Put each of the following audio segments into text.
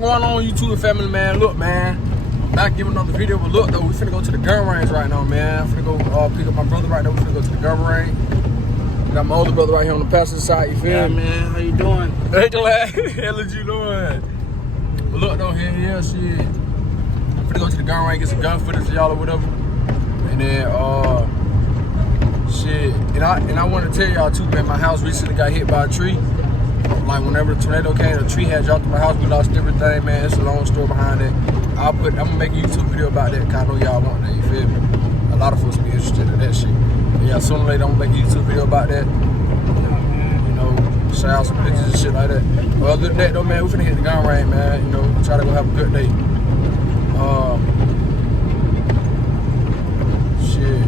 going on, YouTube family, man? Look, man, I'm not giving another video, but look, though, we finna go to the gun range right now, man. I'm finna go pick up my brother right now. We finna go to the gun range. Got my older brother right here on the passenger side, you feel me? Man, how you doing? Hey, glad. Hell, what you doing? But look, though, here, shit. I'm finna go to the gun range, get some gun footage for y'all or whatever. And then, shit. And I want to tell y'all, too, man, my house recently got hit by a tree. Like, whenever the tornado came, the tree had dropped in my house. We lost everything, man. It's a long story behind it. I'm gonna make a YouTube video about that, because I know y'all want that, you feel me? A lot of folks be interested in that shit. But yeah, sooner or later, I'm gonna make a YouTube video about that. You know, shout out some pictures and shit like that. But other than that, though, man, we finna hit the gun range, man. You know, try to go have a good day. Shit.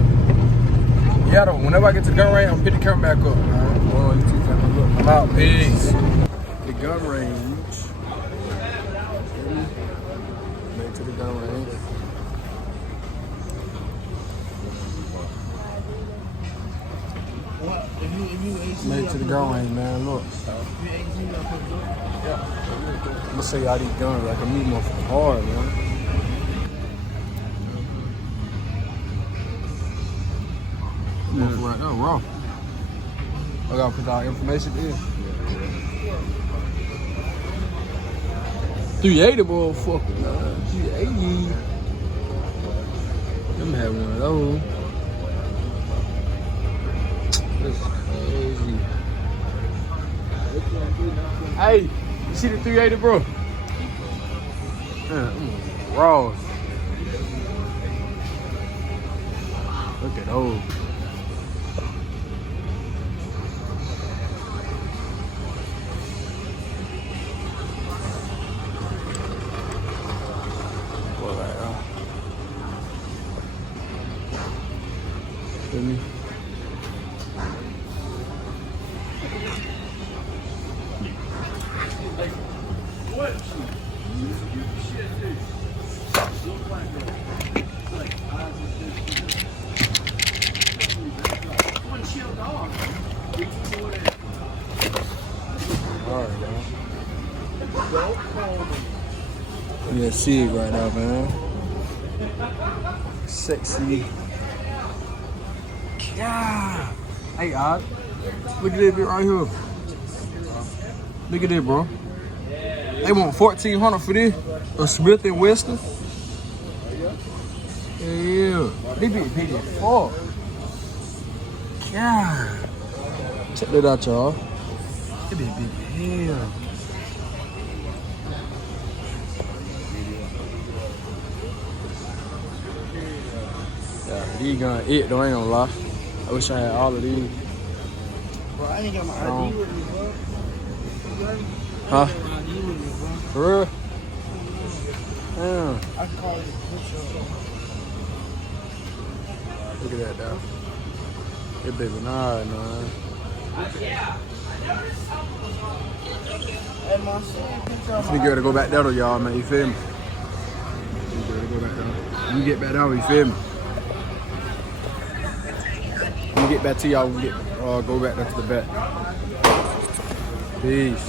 Yeah, though, whenever I get to the gun range, I'm gonna pick the camera back up, man. I'm out. Peace. The gun range. Made it to the gun range. Made it to the gun range, man. Look. I'm gonna say all these guns like a meat motherfucker hard, man. Motherfucker right there, raw. I gotta put our information in. 380, motherfucker, man. 380. I'm having one of those. This is crazy. Hey, you see the 380, bro? Man, raw. Look at those. Me. Alright, man. Yeah, see it right now, man. Sexy. Yeah. Hey, Odd. Look at this bit right here. Look at this, bro. They want $1,400 for this. A Smith & Wesson. Yeah. They be big as fuck. Yeah. Check that out, y'all. They be big as hell. Yeah, these guns it though, ain't gonna lie. I wish I had all of these. Bro, I ain't got my ID with me, bro. Huh? ID with me, bro. For real? Damn. I can call it a picture. Look at that, though. That baby nice, man. Hey, my son, picture of You gotta go back there, though, y'all, man. You feel me? You gotta go back there. You get back there, you feel me? When we get back to y'all, we get go back there to the back. Peace.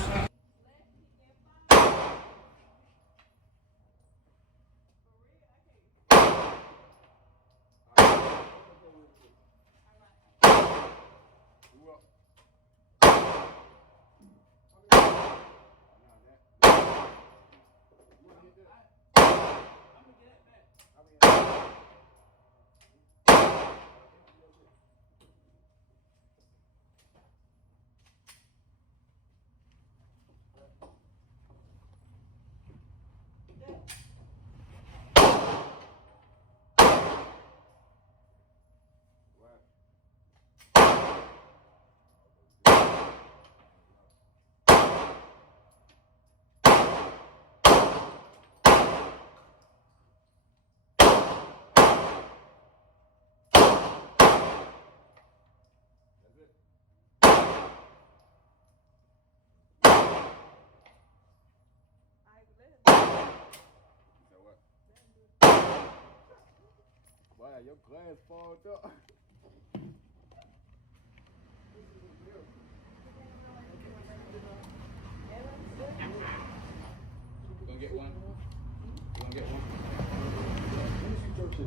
Wow, your glass fogged up. get one? You wanna get one?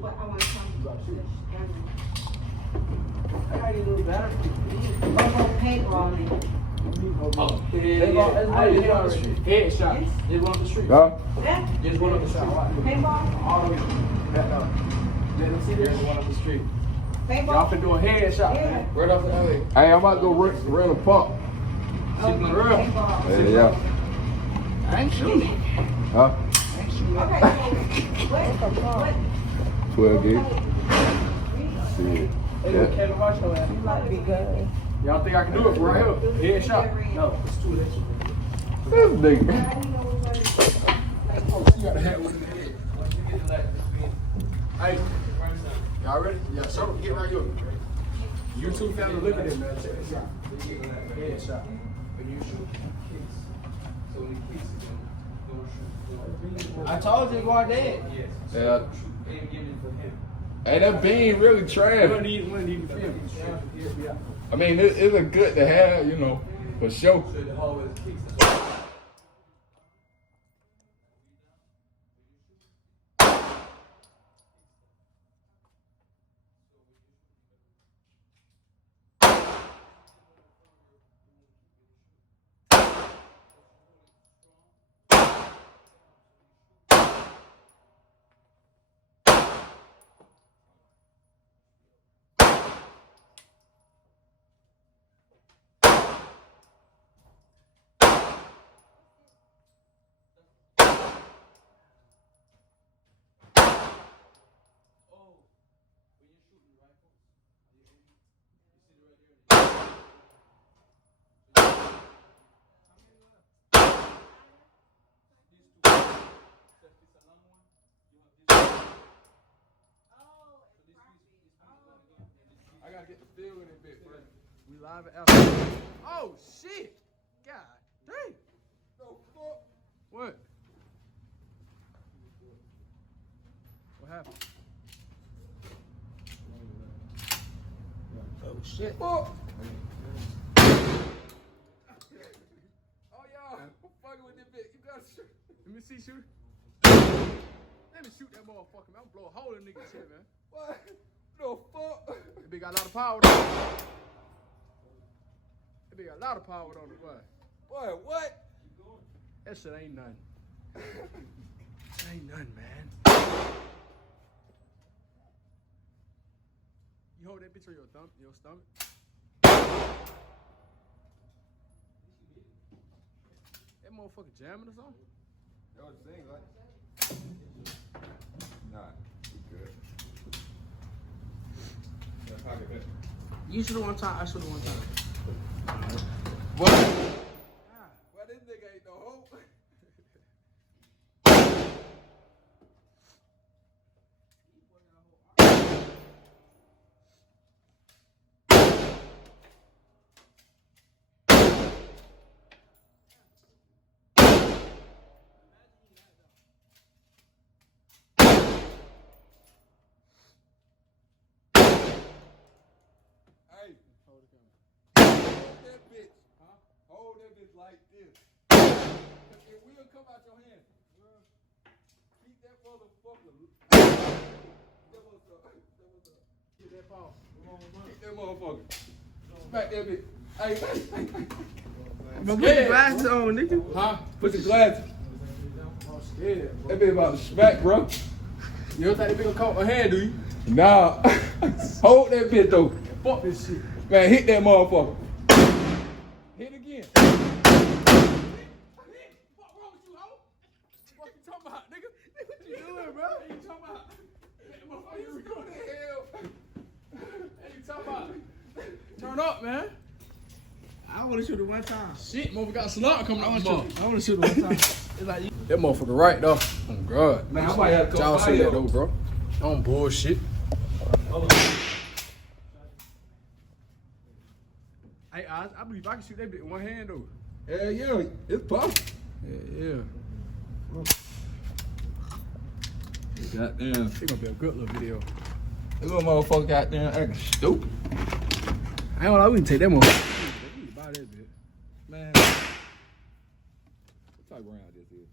But I want to come to I got a little battery. one more paintball in. Oh, Headshot. Just one up the street. Huh? Yeah, Just one up the street. paintball, All the way back up. Let them see there's one up the street. Y'all paintball. finna do a headshot, Yeah. man. Right off the alley. Hey, I'm about to go rent a pump. Oh, paintball. Yeah. I ain't shooting. Huh? Okay, so what? 12 gig. Shit. They Yeah. got Kevin Hart show at. Y'all think I can do it right here? Headshot. No, it's too late. This nigga. You got the hat with the head. Hey, y'all ready? Yeah, so get right here. YouTube family, look at this, man. Check this out. Headshot. When you shoot kicks, so when he kicks again, don't shoot. I told you to go out there. Yes. Yeah. Aim giving for him. Hey, that bean really One trash. of these film. Yeah. I mean, it's a good to have, you know, for sure. So the hallway kicks. That's why. I gotta get the feel in it bit, bro. We live at Alpha. Oh shit! God dang! No fuck. What? What happened? Oh shit. Fuck! Oh y'all, I'm fucking with this bit. You gotta shoot. Let me see, shooter. Let me shoot that motherfucker, man. I'm blow a hole in nigga's shit, man. What? No fuck. That bitch got a lot of power on it. That bitch got a lot of power on it, boy. Boy, what? That shit ain't nothing. That ain't nothing, man. You hold that bitch on your stomach. That motherfucker jamming or something? That was the thing, like. Nah, we good. You should have one time. I should have one time. What? Well, this nigga ain't no hope. Hey, hold that bitch. Huh? Hold that bitch like this. It will come out your hand. Keep that motherfucker. That what's up. Get that ball. Keep that motherfucker. Smack that bitch. Hey. But put the glasses on, nigga. Huh? Put the glasses. Yeah. That bitch about to smack, bro. You don't think that bitch gonna caught my hand, do you? Nah. Hold that bitch though. Fuck this shit. Man, hit that motherfucker. Hit again. What wrong with you, hoe? What you talking about, nigga? What you doing, bro? What you talking about? That motherfucker, you recording hell. What you talking about? Turn up, man. I want to shoot it one time. Shit, motherfucker got a slot coming out the ball. I want to shoot it one time. It's like you. That motherfucker right though. Oh God. Man, I might have to Y'all come see by that yo. though, bro. Don't bullshit. Hey, I believe I can shoot that bit in one hand though. Hell yeah, it's possible. Yeah. Goddamn. It's gonna be a good little video. This little motherfucker goddamn acting stupid. I ain't gonna lie, we can take that motherfucker. We can buy that bit. Man. What type of round this is?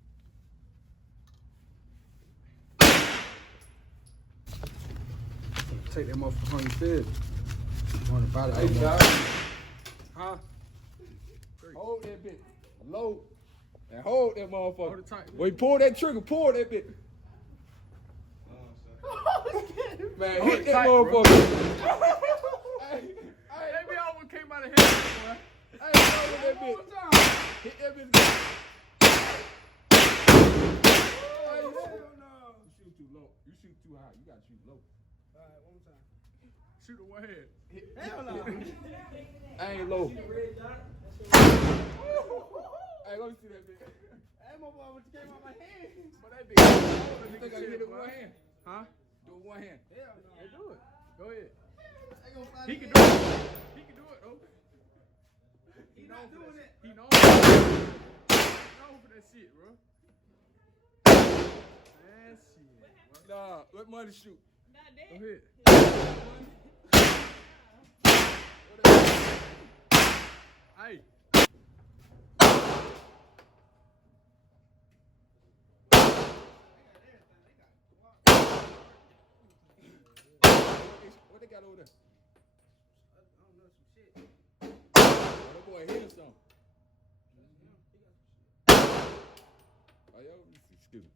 take that motherfucker home instead. You want to buy that? Hey, motherfucker. Josh. Huh? Hold that bitch low. And hold that motherfucker. Hold it tight. Wait, pull that trigger. Pull that bitch. Man, Hold hit it that tight, bro. motherfucker. Hey, That be all what came out of here, boy. hey, hold that bitch. Hit that bitch. Hey, hell no. You shoot too low. You shoot too high. You gotta shoot low. Alright, one more time. Shoot the one head. Hell no. I ain't low. Hey, let me see that bitch. That motherfucker came out my hand. But that bitch, You think I can hit it with one hand? Huh? Do it with one hand. Hell no. Yeah, do it. Go ahead. They gonna find He me. can do it. He can do it though. He not doing it. He knows. He knows for that shit, bro. Man, shit. Bro. Nah, let money shoot. Go ahead. Hey. What they got over there? I don't know some shit. Oh, that boy hitting something. Oh, yo, excuse me.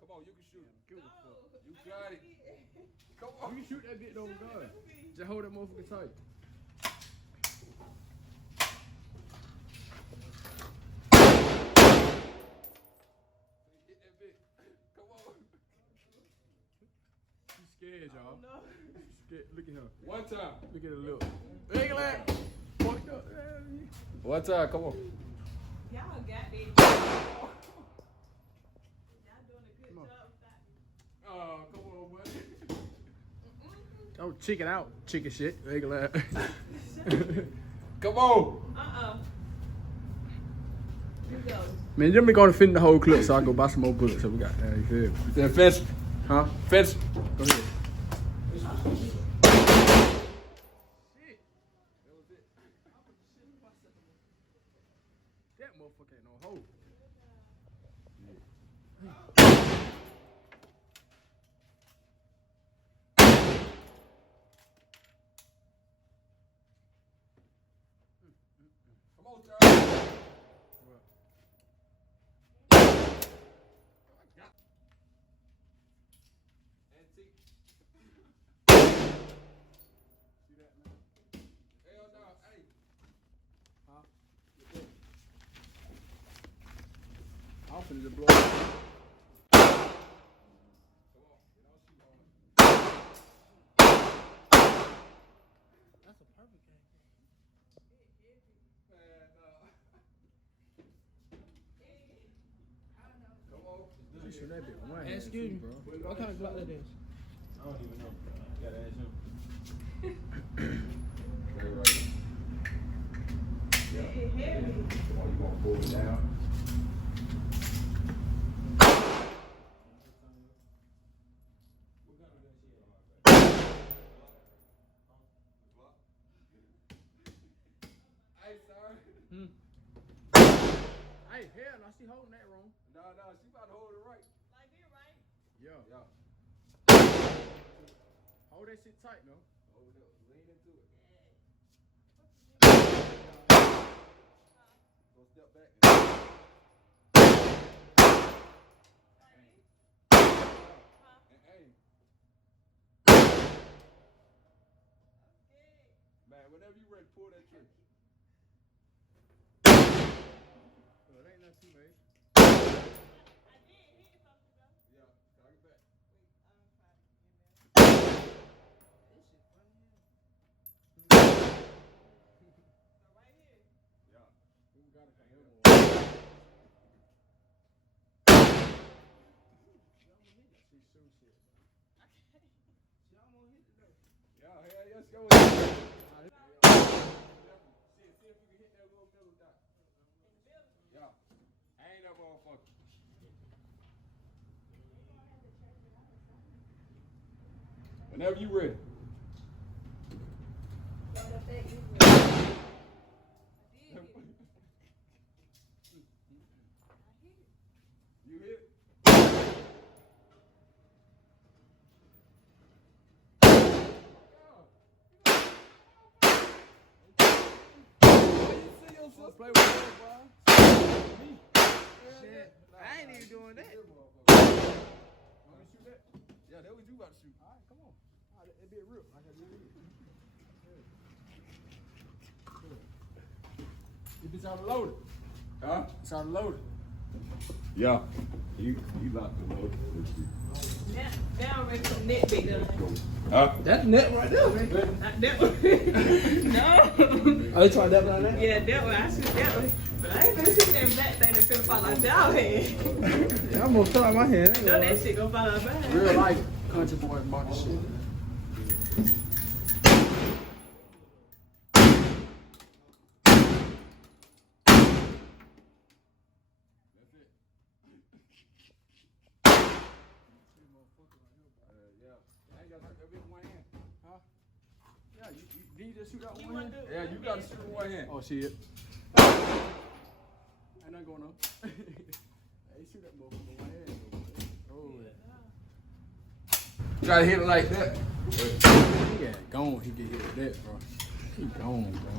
Come on, you can shoot it. You got it. Come on. You can shoot that bitch though, God. Just hold that motherfucker tight. Hit that bitch. Come on. She's scared, y'all. She's scared. Look at her. One time. Look at her look. Look at that. Fucked up. One time, come on. Y'all got it. Y'all doing a good Come on. job with that. Oh, come on, buddy. Oh, chicken out. Chicken shit. Look at that. Come on. You go. Man, you're going to fin the whole clip so I can go buy some more bullets. So we got that. You feel me? That fence. Huh? Fence. Go ahead. That motherfucker ain't no hoe. Come on, Charlie. Antique. See that, man? Hell no. Hey. Huh? I'm finna just blow it. Come on. You know, she on it. That's a perfect game. Man, come on. You shoot that bitch one hand, Excuse me, too, bro. What kind of Glock that is? I don't even know. You gotta ask him. Very right. It heavy. Come on, you gonna pull it down. What gun is that shit? Hey, sorry. Hey, hell no, she holding that wrong. No, she about to hold it right. Like this, right? Yeah. Yeah. Hold that shit tight, no? Hold it up. Lean into it. Go step back. And aim. Man, whenever you ready, pull that trigger. Well, it ain't nothing too late. I did hit something though. Yeah, cock it back. This shit funny. shit. She almost hit it though. Yeah, hell yes, go ahead. See if you can hit that little middle dot. Yeah. I ain't that motherfucker. Whenever you ready. You hit it? Let's play with that, bro. Shit. I ain't even doing that. Wanna shoot that? Yeah, that was you about to shoot. Alright, come on. It be a rip. Like I did it. It's already loaded. Huh? It's already loaded. Yeah. You locked the load. Now ready for net big done. Huh? That's net right there, man. Not that one. No. Are you trying that one on that? Yeah, that one. I shoot that one. But I ain't gonna shoot that black thing that finna fall out y'all head. Yeah, I'm gonna throw out my hand. You know that shit gonna fall out mine. Real life country boys bought this shit. I ain't got that bit in one hand. Huh? Yeah, did you just shoot out You one wanna hand? do- Yeah, you gotta shoot with one hand. Oh shit. Ain't nothing going on. Hey, shoot that motherfucker with one hand. Oh You gotta hit it like that. he got gone. He get hit with that, bro. He gone, bro.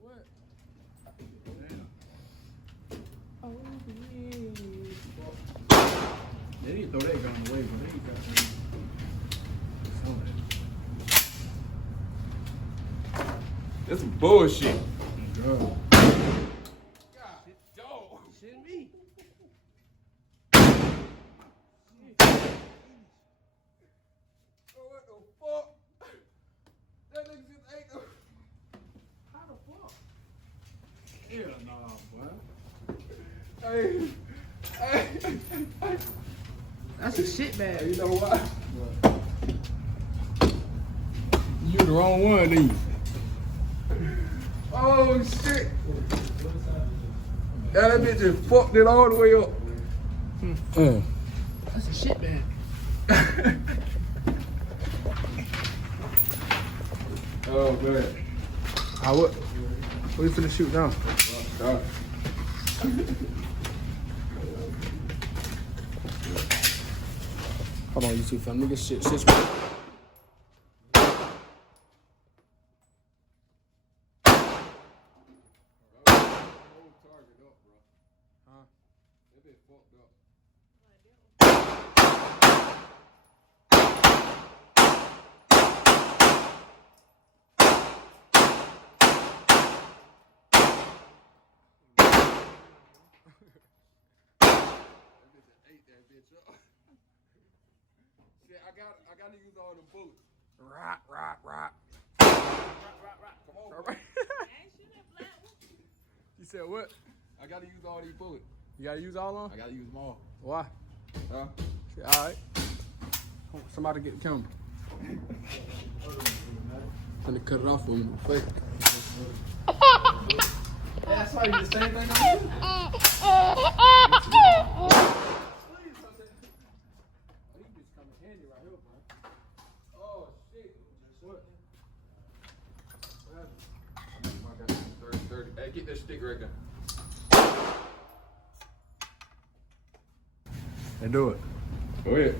What? Damn. Oh, yeah. They didn't throw that gun away, but they got some of that. That's some bullshit. Girl. Yo. Shit me. Oh, what the fuck? That nigga just ate the... How the fuck? Hell nah, boy. Hey. Hey. That's a shit Hey, bag. you know what? You the wrong one, then. Oh, shit. Yeah, that bitch just fucked it all the way up. That's a shit bag. Oh, man. What you finna shoot now? Hold on, you two fam. Nigga, shit. Huh? That bitch fucked up. Ate that bitch up. Shit, I gotta use all the bullets. Rock. Come on, bro. I ain't shoot that black one. You said what? I gotta use all these bullets. You gotta use all of them? I gotta use them all. Why? Huh? Shit, all right. Somebody get the camera. Gonna cut it off for me. Fake. That's why you the same thing on you. Oh, shit. What? I got 30. Hey, get that stick right there. And do it. Go ahead.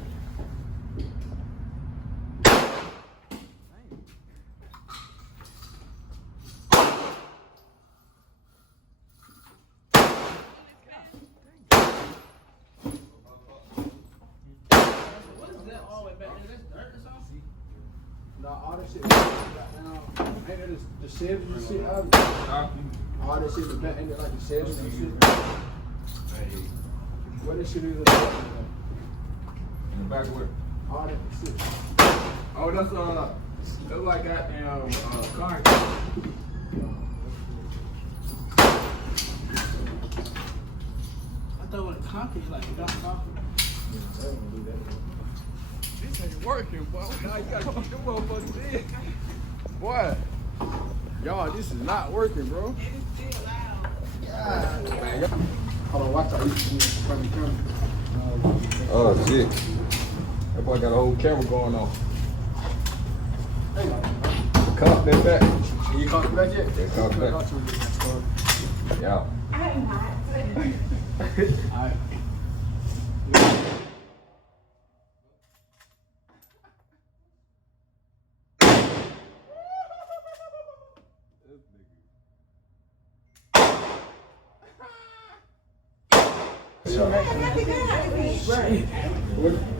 What is that all the way back there? That's dirt or something? No, all that shit. Ain't that the sheds and shit? All that shit, ain't that like the sheds and shit? What that shit is? In the back where? All that shit. Oh, that's like goddamn car. I throw in concrete like you got concrete. This ain't working, boy. Now you gotta keep them motherfuckers in. Boy, y'all, this is not working, bro. Hold on, watch out. You from the camera. Oh, shit. That boy got a whole camera going on. Cut that back. You caught the back yet? Yeah, cut back. Yeah. Alright.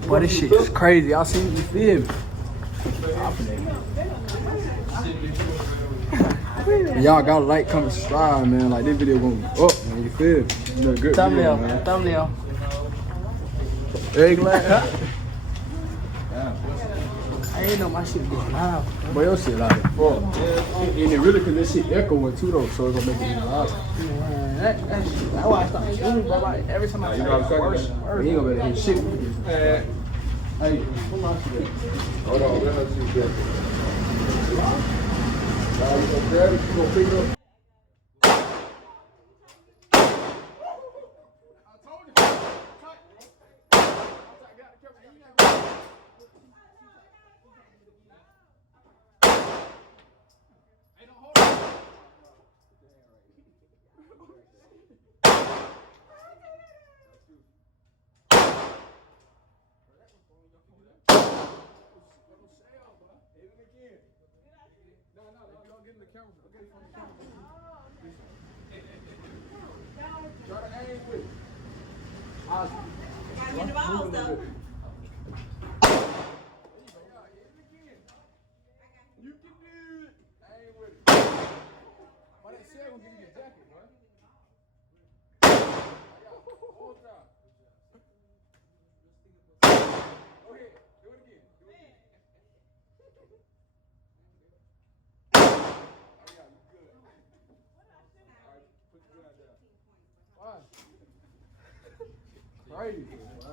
Boy, this shit is crazy. I seen you feel me. Y'all gotta like, comment, subscribe, man. Like this video gonna go up, man. You feel me? It's a good Thumbnail, video, man. thumbnail. Hey, glad. I ain't know my shit going loud. But your shit loud as fuck. And it really cause this shit echoing too though, so it's gonna make it even louder. Man, that's why I started shooting, bro. Like, every time I You know what I'm saying? We ain't gonna be able to hear shit. Man. Hey, where my shit at? Hold on, let us see that. Now you gonna grab it, you gonna pick it up. Try to aim with it. Gotta get the balls though. You can do it. Aim with it. Why that shell gonna give you a jacket, boy? Hold down. Go ahead. Do it again. Do it again. Oh yeah, you good. Alright, put your gun down. Why? Crazy, bro.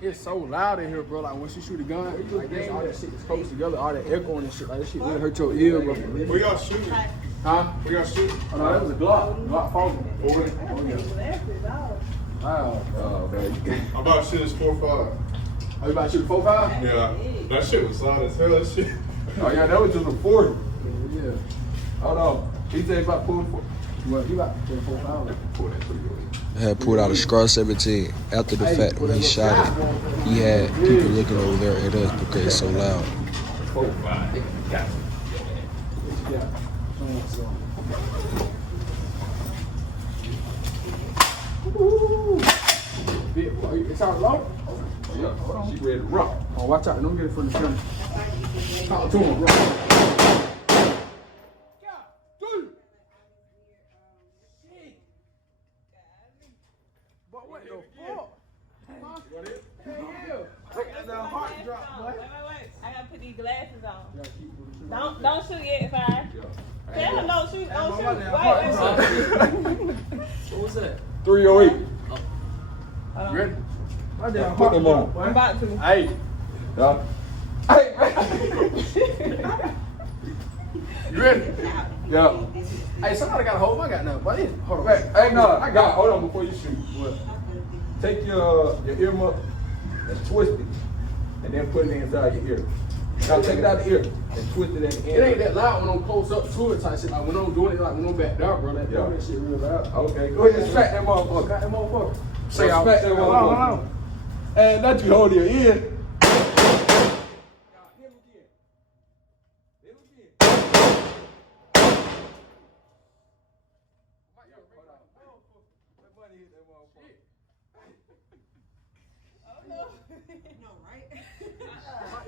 It's so loud in here, bro. Like once you shoot a gun, like this, all that shit is close together, all that echoing and shit. Like this shit really hurt your ear, bro. Where y'all shooting? Huh? Where y'all shooting? Oh no, that was a Glock. Glock 4. Over it. Oh yeah. Wow. Oh man. I'm about to shoot this 4.5. Oh, you about to shoot 4.5? Yeah, that shit was loud as hell. That shit. Oh yeah, that was just a 40. Yeah. Hold on. He said about pulling 40. Well, you about to put 4.5. Pull that pretty good. Had pulled out a Scar 17 after the fact when he shot it. He had people looking over there at us because it's so loud. 4.5. Got it. Yeah. It's out low. Yeah, hold on. She ready to rock. Oh, watch out. Don't get it from the camera. Talk to him, bro. But what the fuck? What is? Wait. I gotta put these glasses on. Don't shoot yet, Fire. Tell him don't shoot. Don't shoot. Wait. What was that? 308. You ready? Put them on. I'm about to. Hey. Yeah. You ready? Yeah. Hey, somebody got to hold my goddamn buddy. Hold on. Hey, no, I got. Hold on before you shoot. What? Take your earmuff and twist it, and then put it inside your ear. Now take it out the ear and twist it at the end. It ain't that loud when I'm close up to it type shit. Like when I'm doing it, like when I'm back there, bro. That shit real loud. Okay, go ahead and smack that motherfucker. Got that motherfucker. Say smack that motherfucker. Hold on. And not you hold your ear. Hit him again. Hit him again.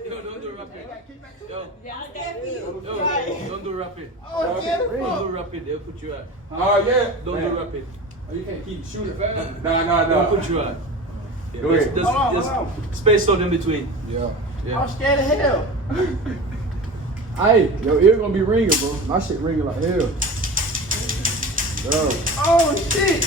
Yo, don't do rapid. Yo, Yeah, I got you. yo, don't do rapid. Oh, Don't do rapid. They'll put you out. Oh yeah. Don't do rapid. Oh, you can't keep shooting fast. Nah. Don't put you out. Yeah, Go ahead. There's space on in between. Yeah. Yeah. scared of hell. Hey, your ear gonna be ringing, bro. My shit ringing like hell. Yo. Oh shit!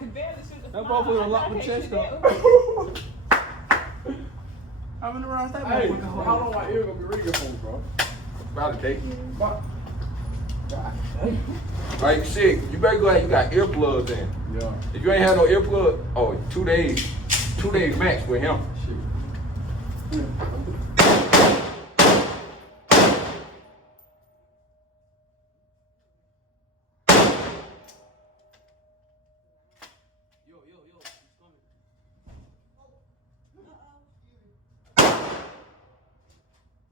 can barely shoot the That small. motherfucker I locked my can't chest shoot up. that. How many rounds that Hey, motherfucker how hold? long my ear gonna be ringing for, bro? About a day. God damn. Like shit, you better go ahead. You got earplugs in. Yeah. If you ain't had no earplug, oh, 2 days. 2 days max with him. Shit.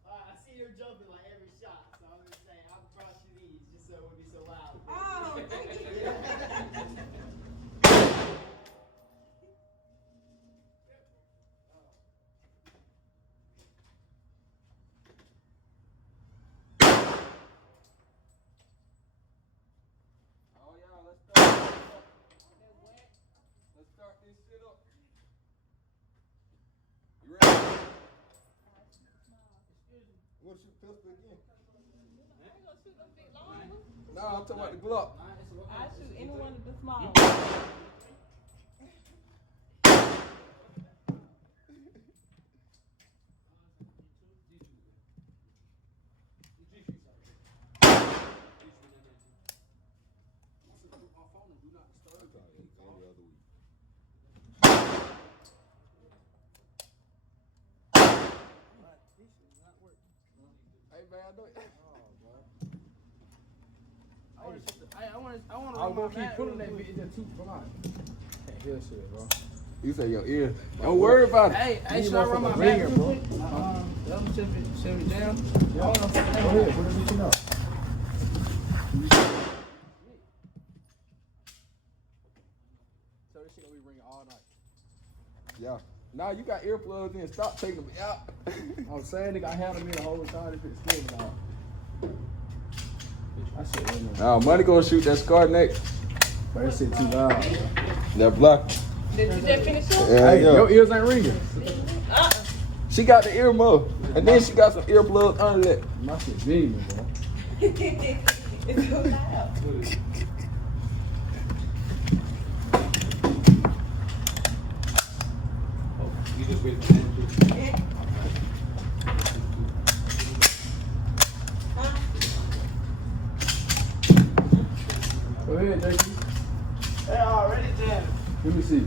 I see her jumping like every shot, so I'm gonna say I brought you these just so it wouldn't be so loud. Oh, thank you. Oh yeah, let's start this shit up. You ready? You wanna shoot pistol again? I ain't gonna shoot them big long ones. No, I'm talking about the Glock. I shoot any one of the small ones. Hey man, I know. I want to I'm gonna keep pulling that bitch that too fly. Can't hear shit, bro. You say your ear. Don't worry about it. Hey, These should I run my motherfuckers back ringing, real bro. quick? Let me shut it down. Go ahead, put everything up. So this shit gonna be ringing all night. Yeah. Now you got earplugs in. Stop taking them out. I'm saying nigga, I had them in the whole time. This bitch screaming out. I shit in there. Now money gonna shoot that scar next. But that shit too loud, bro. That block. Did you just finish up? Yeah, Hey, yeah. your ears ain't ringing. She got the ear muff, and then she got some earplugs under that. My shit big, bro. It's too loud. Go ahead, JC. They already jammed. Let me see.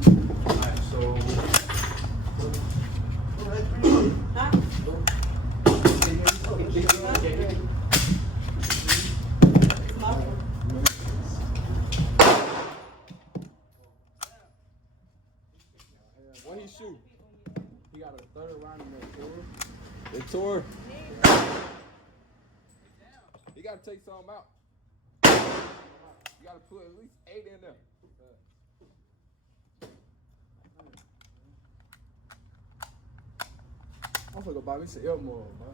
What he shoot? He got a third round in that tour. They tore. You gotta take some out. You gotta put at least 8 in there. I'm finna go buy me some Elmore, bro.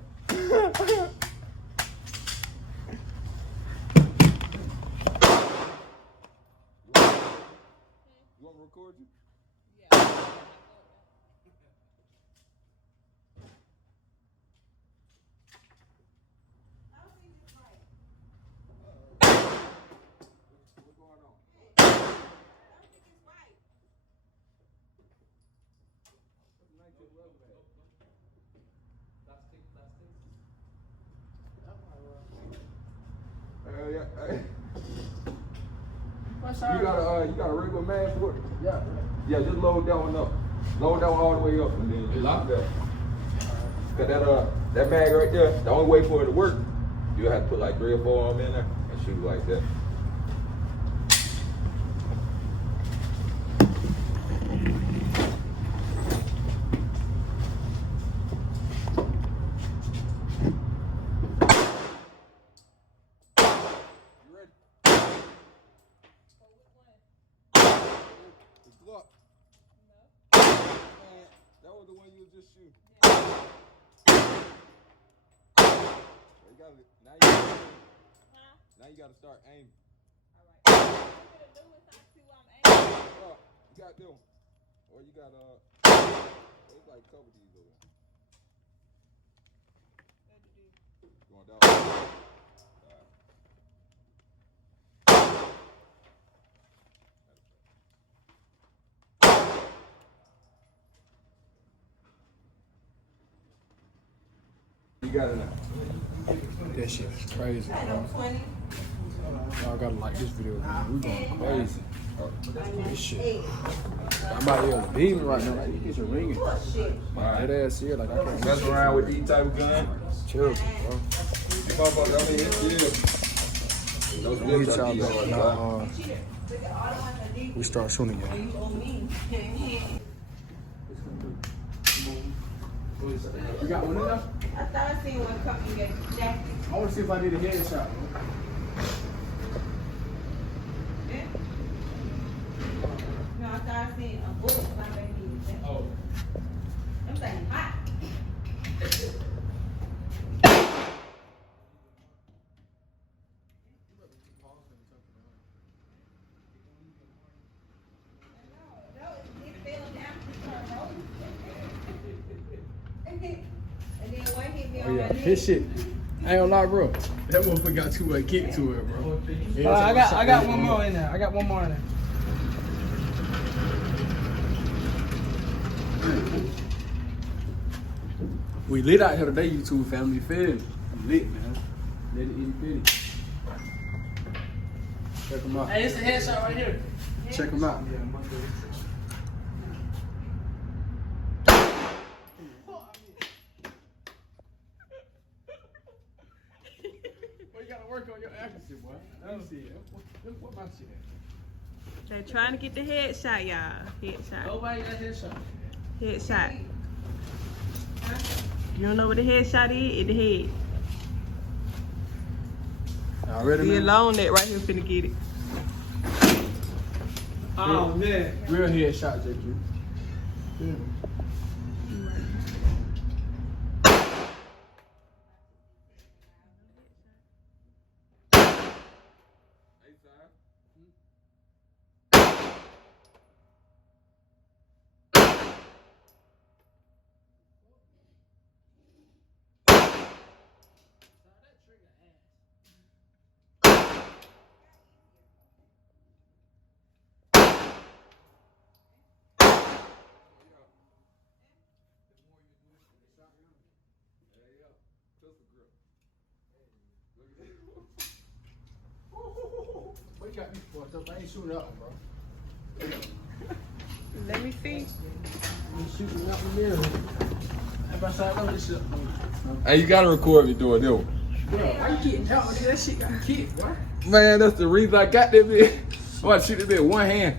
You want me to record you? What's going on? Yeah. Hey. You got a regular man for it? Yeah. Yeah, just load that one up. Load that one all the way up and then lock that. Cause that mag right there, the only way for it to work, you have to put like 3 or 4 of them in there and shoot like that. You ready? The Glock. That was the one you just shoot. Now you gotta start aiming. Oh, you got them. Or you got there's like a couple of these over there. Going down. You got it now. That shit is crazy, bro. Y'all gotta like this video, man. We going crazy. This shit. I'm out here beaming right now. Like, these are ringing. That ass here, like, I can't Mess around with these type of guns. chill, bro. Motherfucker, I mean, it's good. Those We'll lips hit are y'all these back ones, now. bro. We start shooting again. You got one in there? I thought I seen one coming in your jacket. I want to see if I need a headshot, bro. No, I thought I seen a bullet fly back in your jacket. Oh. Them things hot. Oh, yeah. His shit. I ain't gonna lie, bro. That motherfucker got too much kick to it, bro. Yeah, I got one more in there. I got one more in there. We lit out here today, YouTube family. Feel me? We lit, man. Let it eat fitty. Check them out. Hey, it's a headshot right here. Check them out. Well, you gotta work on your accuracy, boy. Let me see it. What my shit at? They trying to get the headshot, y'all. Headshot. Nobody got headshot. Headshot. You don't know what the headshot is? In the head. Y'all ready, Be man? alone that right here finna get it. Oh, man. Real headshot, JQ. Yeah. What you got me fucked up? I ain't shooting up, bro. Let me see. You shooting out the mirror. Everybody know this shit. Hey, you gotta record me doing that one. Bro, why you keep telling me that shit got kicked, boy? Man, that's the reason I got that bitch. I want to shoot that bitch one hand.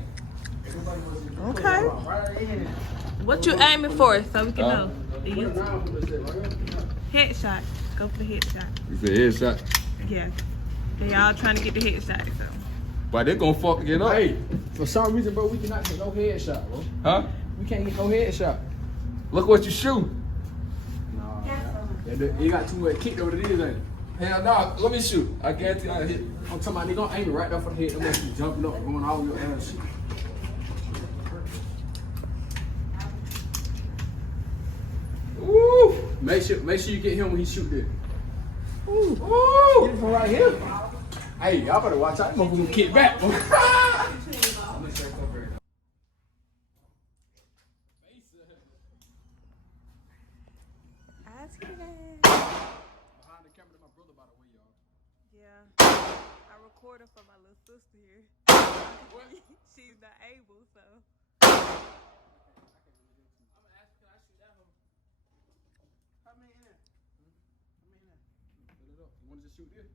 Okay. What you aiming for so we can know? Do you headshot? Go for the headshot. You said headshot. Yeah. They all trying to get the headshot, so. But they gonna fuck it up. Hey, for some reason, bro, we cannot get no headshot, bro. Huh? We can't get no headshot. Look what you shoot. You got too much kick over the is, ain't it? Hell no, let me shoot. I guarantee I hit. I'm talking about nigga, gonna aim it right there for the head. Them must be jumping up, going all your ass shit. Woo! Make sure you get him when he shoot this. Woo! Get it from right here. Hey, y'all better watch out. I'm gonna kick back. Behind the camera, my brother, by the way, y'all. Yeah. I recorded for my little sister here. She's not able, so. You want to just shoot this?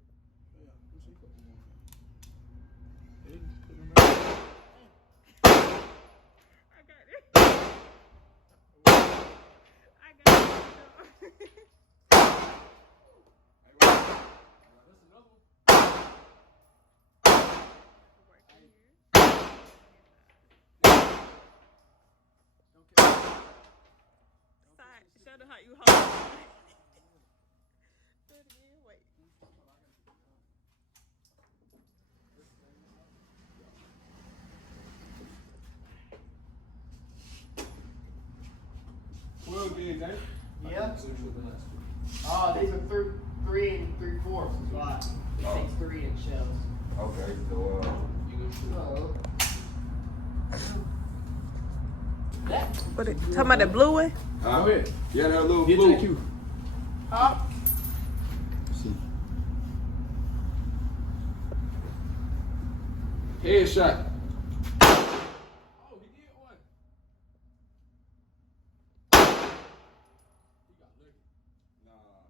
Yeah, let me see. Put one more. I got it. I got it. Show them how you hold it. Do it again. Wait. Well, did that? Yeah. Oh, these are 3 and 3/4 is why. It takes 3 inch shells. Okay, so Oh. What it, talking about the blue one? go ahead. Yeah, that little Get blue. to the queue. Huh? Headshot. Oh, he did one. He got lucky. Nah.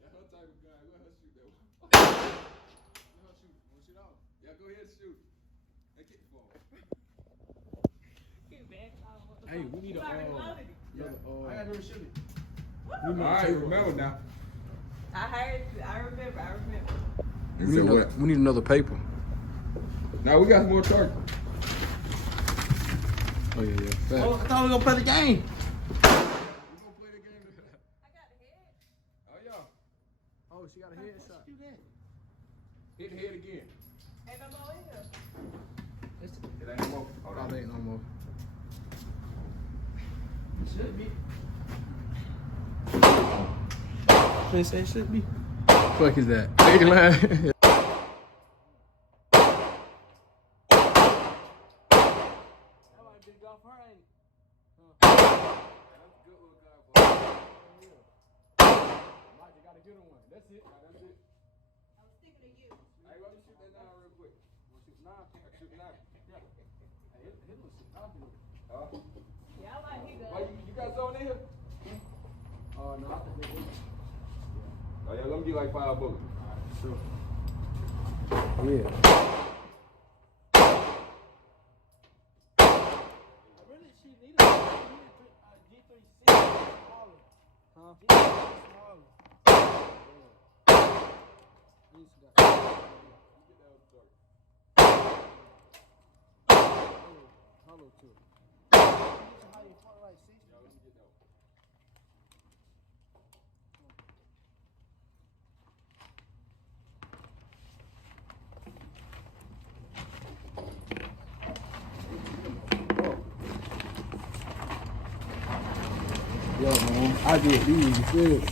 That's her type of guy. Let her shoot that one. Let her shoot. Want to shoot off? Yeah, go ahead and shoot. Hey, get the ball. Hey, we need a. I gotta do a shooting. All right, remember now. I heard you. I remember. We need another paper. Now we got some more charges. Oh yeah. Fact. Oh, I thought we were gonna play the game. We gonna play the game. Oh yeah. Oh, she got a headshot. Hit the head again. Ain't no more in here. It ain't no more. Hold Oh, on. there ain't no more. Should be. They say it should be. Fuck is that? Big line. That's it. That's it. I was thinking of you. Hey, let me shoot that now real quick. Shoot now. Shoot now. Hey, hit him with some confidence. Yeah, I like he does. Why you got something in here? Oh no, I think they will. Oh yeah, let me get like 5 bullets. Sure. Yeah. Really, she needed a G36 smaller. Huh? G36 smaller. Hollow too. How you fought like 60? Yo, man, I get these. You feel it?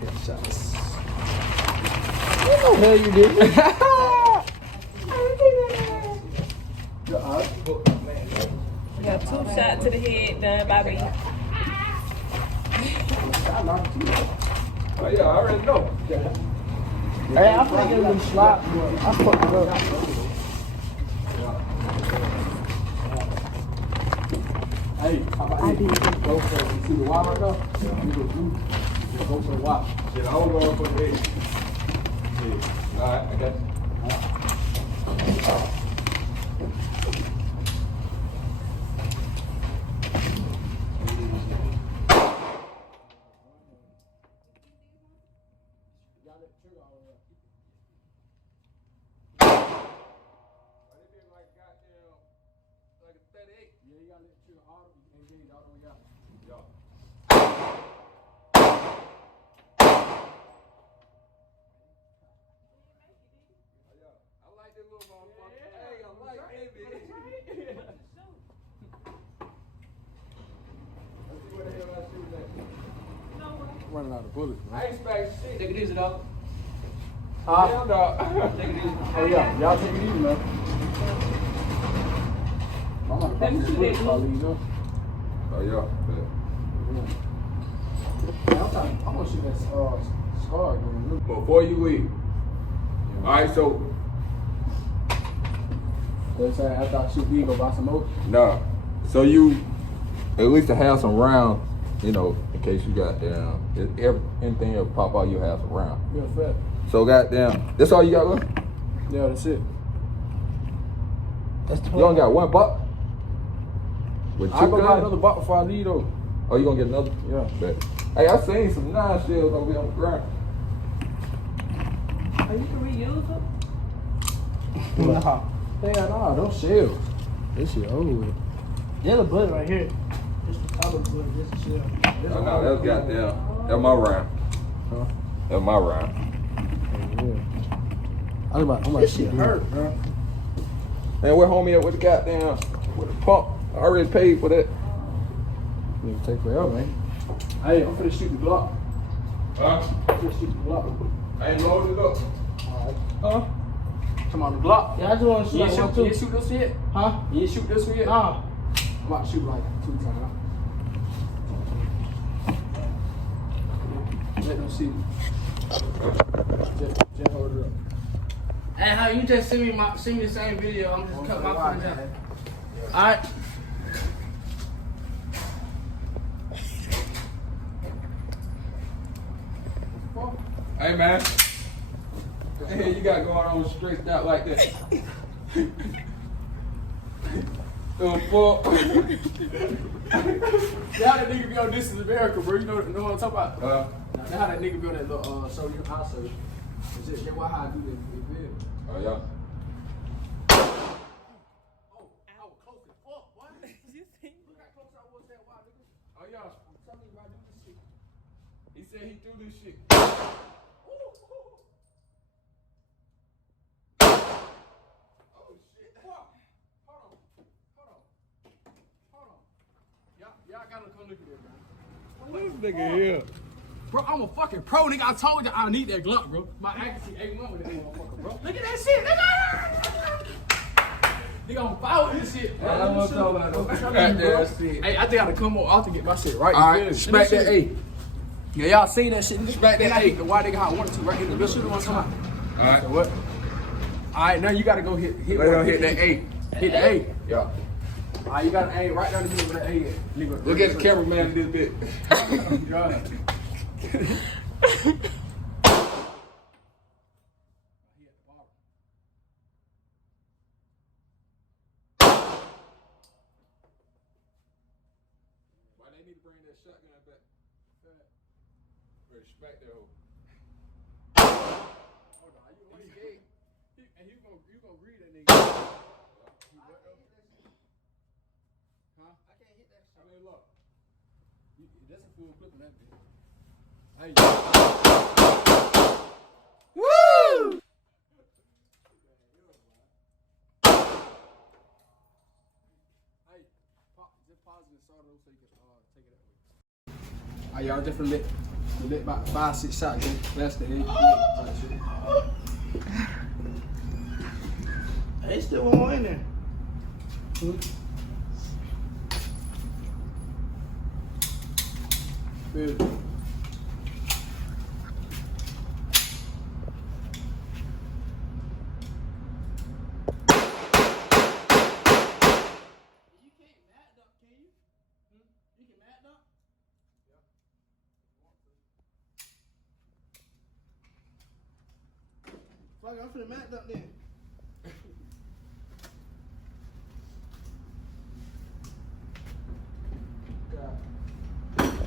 Headshots. What the hell you did? We got 2 shots to the head done by me. Oh yeah, I already know. Hey, I think it was slap, but I fucked it up. Hey, how about you go for it? You see the wire right there? You go for the wire. Shit, I was going for the head. Shit. Alright, I got you. Yeah, you gotta let the trigger auto engage all the way out. Yeah. I like that little motherfucker. Hey, I like that bitch. Let's see where the hell I shoot that. Running out of bullets, man. I ain't smack shit. Take it easy, dog. Hell no. Take it easy. Oh yeah, y'all take it easy, man. I'm not Let me about to shoot bullets that. while I leave, though. Oh yeah. Yeah, I'm gonna shoot that scar again. Before you leave. Alright, so So you say after I shoot these, go buy some more? nah. So you at least to have some rounds, you know, in case you got down. If anything will pop out, you have some rounds. Yeah, fat. So goddamn, that's all you got left? Yeah, that's it. That's You only got 1 buck? With 2 I'll go buy guns? another box before I leave, though. Oh, you gonna get another? Yeah. Bet. Hey, I seen some 9 shells over here on the ground. Oh, you can reuse them? Nah. Hell nah, those shells. This shit over with. There's a bullet right here. This the top of the bullet. This is shell. Oh no, that's goddamn. That's my round. Huh? That's my round. Yeah. I'm about This to shit shoot hurt, bro. And where homie at with the goddamn with the pump? I already paid for that. Nigga take forever, man. Hey, I'm finna shoot the Glock. Huh? I'm finna shoot the Glock. I ain't loaded it up. Alright. Huh? Come on, the Glock. Yeah, I just want to You shoot ain't like shoot, one you too. ain't shoot this one yet? Huh? You ain't shoot this one yet? Nah. I'm about to shoot like 2 times. Let them see. Just hold it up. Hey, how you just send me the same video? I'm just cut my phone down. All right. Hey man, what the hell you got going on straight out like that? The fuck? That's how that nigga be on This Is America, bro. You know what I'm talking about? Uh, That's how that nigga be on that little show you, I'll show you. It's just, that's how I do this. You feel me? oh yeah. Oh, I was close as fuck, boy. Look how close I was that wild nigga. Oh yeah. I'm telling you, I do this shit. He said he threw this shit. Oh shit. Fuck. Hold on. Y'all gotta come look at this, bro. This nigga here. Bro, I'm a fucking pro, nigga. I told you I need that Glock, bro. My accuracy A1 with that motherfucker, bro. Look at that shit, nigga. Nigga, I'm foul with this shit. I don't want to talk about no Goddamn shit. Hey, I think I gotta come on off to get my shit right. All right, smack that A. Yeah, y'all seen that shit? Smack that I hit A. the wide nigga how I wanted to, right here. The bitch shit want to come out. All right. So what? All right, now you gotta go hit Let one. him hit that A. Hit the A. Yeah. All right, you gotta aim right down the middle of that A. Nigga, Look at the cameraman a little bit. God. Why they need to bring that shotgun back? Better smack that hoe. Hold on, you and you gonna read that nigga. Huh? I can't hit that shit. I mean, look. That's a full clip on that bitch. Hey. Woo! Hey, just pause it and start over so you can take it that way. Alright, y'all definitely let about 5-6 shots go. That's the end. Hey, still one more in there. Good. You can't mat up, can you? You can mat up? Fuck, I'm finna mat up then.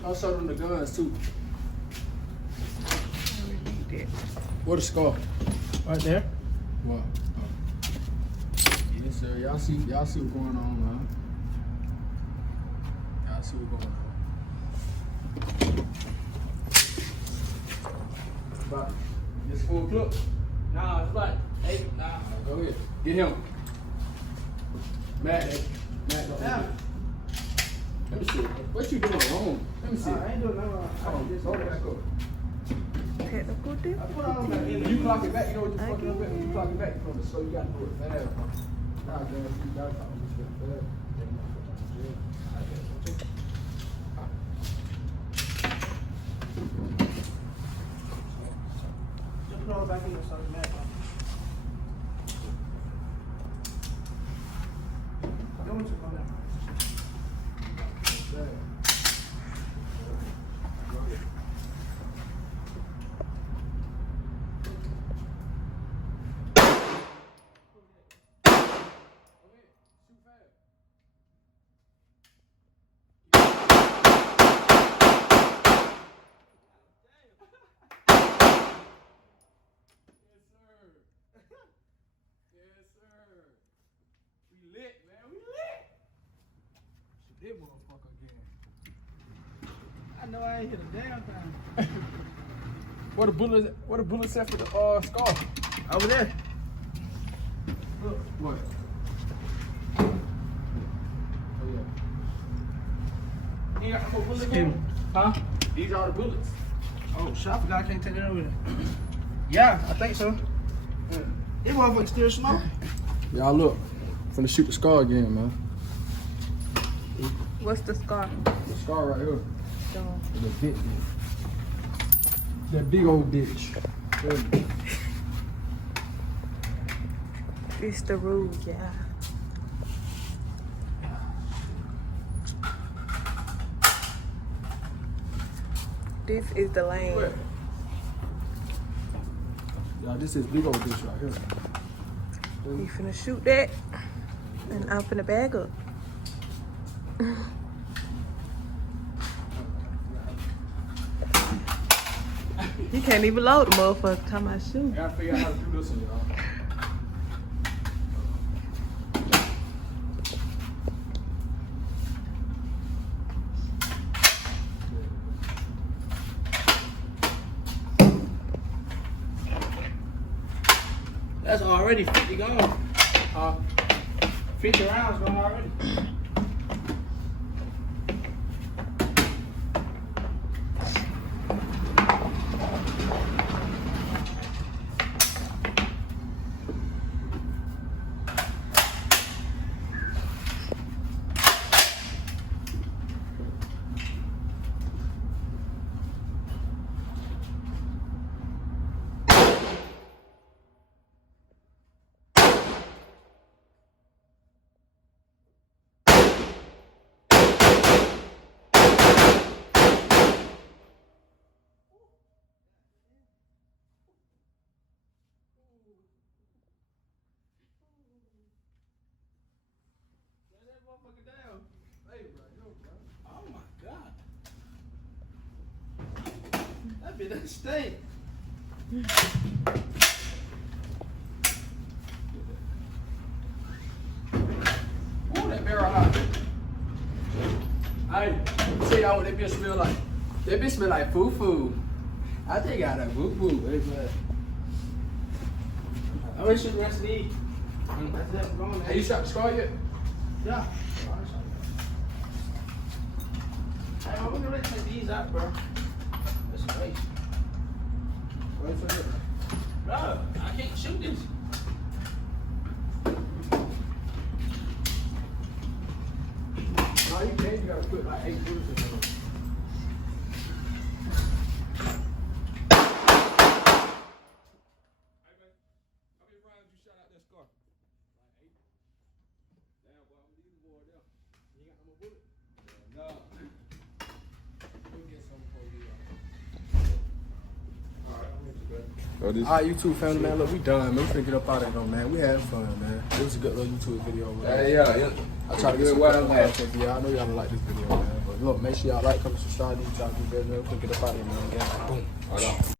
I'll show them the guns too. What a scar? Right there. What? Oh. Yes, sir. Y'all see what's going on, man. Y'all see what's going on. About this full clip. Nah, it's like, hey, nah. Go ahead. Get him. Matt, Now. let me see. What you doing wrong? Let me see. I ain't doing nothing wrong. Hold on, hold back up. I put on back in. You clock it back, you know what you're fucking up with? You clock it back, you know, so you gotta do it fast, bro. Nah, damn, you gotta talk this shit fast. Just put on back in and start the mat up. Don't you come down. Yes, sir. We lit, man. We lit. This motherfucker again. I know I ain't hit a damn thing. What the bullets at for the scar? Over there. Look. What? Oh yeah. You got the bullets in? Huh? These are the bullets. Oh, shit, I forgot I can't take that over there. Yeah, I think so. This motherfucker still smoking. Y'all look. Finna shoot the scar again, man. What's the scar? The scar right here. Show 'em. The big bitch. That big old bitch. It's the rule, yeah. This is the lane. Y'all, this is big old bitch right here. We finna shoot that, and I'm finna bag up. You can't even load the motherfucker time I shoot. Gotta figure out how to do this one, y'all. That's already 50 gone. 50 rounds gone already. Oh my God. That bitch that stink. Ooh, that barrel hot. Hey, tell y'all what that bitch smell like. That bitch smell like foo-foo. I think I got a boo-boo. I'm gonna shoot the rest of these. That's that going. Hey, you shot the scar yet? Yeah. Hey, I'm gonna let take these out, bro. That's a waste. Wait for it. Bro, I can't shoot this. No, you can't. You gotta put like 8 bullets in there. Oh, this, Alright, YouTube family, man. Look, we done, man. We finna get up out of here, man. We had fun, man. It was a good little YouTube video, man. yeah. I try to get some good content for y'all. I know y'all like this video, man. But look, make sure y'all like, comment, subscribe, do what y'all do better, man. We finna get up out of here, man. Again, boom.